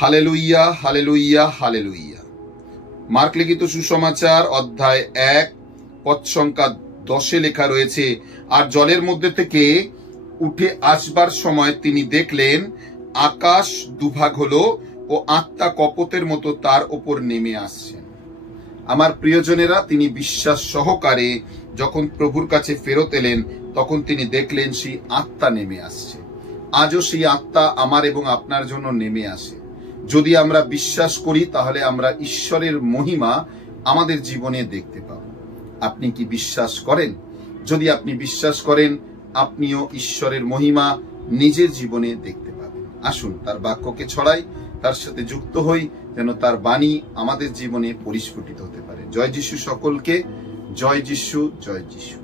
Hallelujah, hallelujah, hallelujah. Mark লিখিত সুসমাচার অধ্যায় 1 পদ সংখ্যা 10 লেখা রয়েছে, আর জলের মধ্যে থেকে উঠে আসবার সময় তিনি দেখলেন আকাশ দুভাগ হলো ও আত্মা কপতের মতো তার ওপর নেমে আসছেন। আমার প্রিয়জনেরা, তিনি বিশ্বাস সহকারে যখন প্রভুর কাছে ফেরত এলেন তখন তিনি দেখলেন সেই আত্মা নেমে আসছে। আজও সেই আত্মা আমার এবং আপনার জন্য নেমে আসে। যদি আমরা বিশ্বাস করি তাহলে আমরা ঈশ্বরের মহিমা আমাদের জীবনে দেখতে পাব। আপনি কি বিশ্বাস করেন? যদি আপনি বিশ্বাস করেন, আপনিও ঈশ্বরের মহিমা নিজের জীবনে দেখতে পাবেন। আসুন তার বাক্যকে ছড়াই, তার সাথে যুক্ত হই, যেন তার বাণী আমাদের জীবনে পরিস্ফুটিত হতে পারে। জয় যিশু সকলকে, জয় যিশু, জয় যিশু।